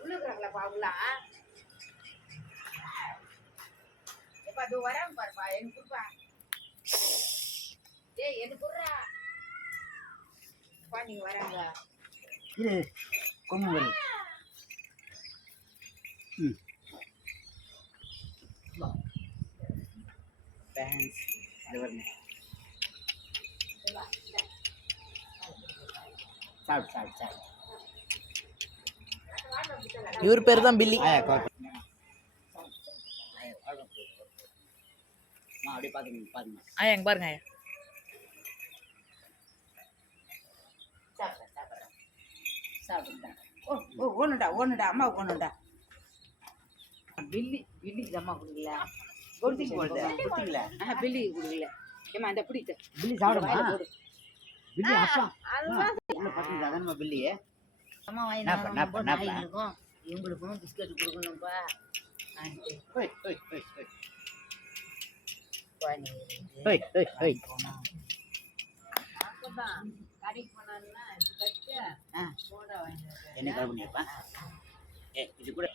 உள்ளுக்குறாங்களா அவங்களா எப்பா அது வராம பாருப்பா எனக்கு கொடுப்பா ஏய் எனக்கு கொடுறா பா நீங்க வராங்க இது கொம்பு வரும் டான்ஸ் இது வருங்க சாப்பிட்டு சாப்பிட்டு சாப்பிட்டு இவர் பேர் தான் பில்லி. அப்படியே பாத்துங்க பாருங்க. எங்க பாருங்க ஒண்ணுடா அம்மா ஒண்ணுடா பில்லிக்கு அம்மா கொடுக்கல கொடுத்தீங்களா பில்லி கொடுக்கல ஏமா இந்த பிடித்த பில்லி சாப்பிடுமா பில்லி அப்பா உள்ள பசங்க அதானமா பில்லி அம்மா வாங்கி இருக்கும் இவங்களுக்கும் பிஸ்கட் கொடுக்கணும்ப்பா கடைக்கு போனான்னா என்ன கவலை பண்ணிருப்பேன் இது கூட